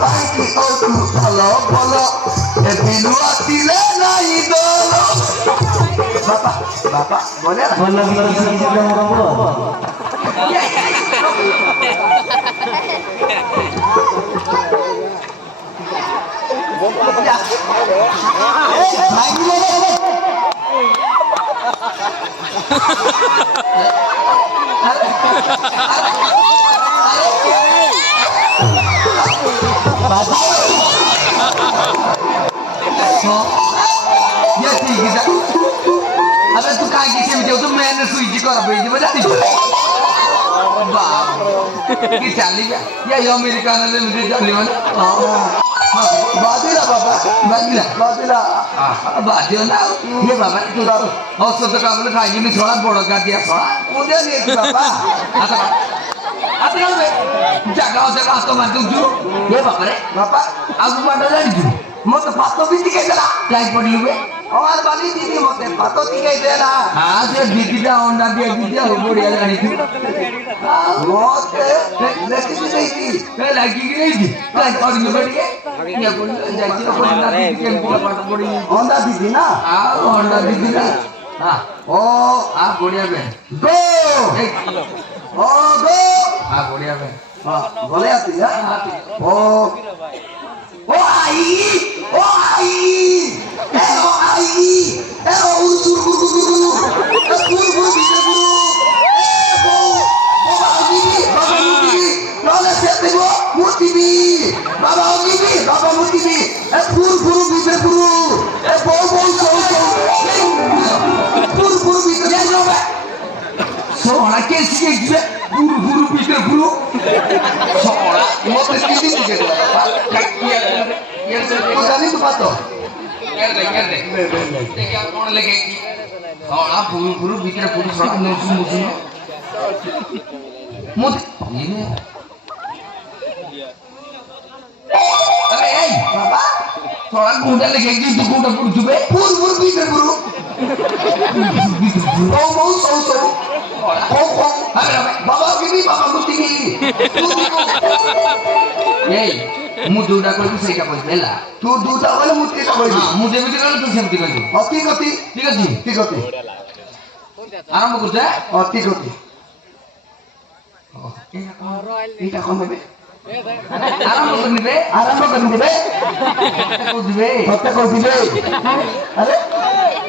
পাইকি ও তু বলো বলো এ বিলুয়া দিলে নাই দলো বাবা বাবা বলে বললাম কি যেটা বলবো Ya sih kita. Ada tuh kaki sih macam tu main suji kau apa ini macam ni. Bah, kita cari ya ya Amerika nanti mesti cari mana. Badilah bapa, badilah. Badilah na. Ye bapa itu dah. Oh sudah kamu nak kaji ni soalan bodoh kan dia soalan. Mudah ni itu bapa. Apa yang be? Jaga jaga atau mantu ju. Ye bapa re. Bapa, aku mana lagi ju. মতে পাতো বিধি কে দেলা like পড়িবে আমার বালি দিদি মতে পাতো দিকে দেলা হ্যাঁ যে দিদিটা ওন্ডা দিয়ে দিদিয়া উপরে লাড়ি মতে লেখি দিছি কে লাগি গেছি লাইক পড়িবে বড়িয়ে ইয়া বল যাইছি ওন্ডা দিদি কে পাঠ পড়ি ওন্ডা দিদি না ওন্ডা দিদি না হ্যাঁ ও বড়িয়া বে গো ও গো বড়িয়া বে বলে আছি হ্যাঁ ও Oh ai, oh ai, urus, bisa guru, baba mutibi, nolak siapa gua, mutibi, baba mutibi, guru bisa guru, guru bisa coba, soalnya kesini juga guru bisa guru, soalnya mau kesini juga, Kau itu pato. Ngerde. Tega kau lagi. Oh, buru bikin buru serak musuh. Mut ini. Hey, bapa. Soalnya kuda lagi itu kuda buru juga. Buru bikin buru. Mau so. Kok. Baba gini, baba mesti gini. Hey. मुझे उड़ा कोई सही का बोल देला तू दूधा वाला मुझे का बोल हां मुझे भी कर तू सेमती कर अति गति ठीक गति आरंभ कर दे अति गति এটা কোন হবে আরম্ভ করনি বে কত কো দিবে আরে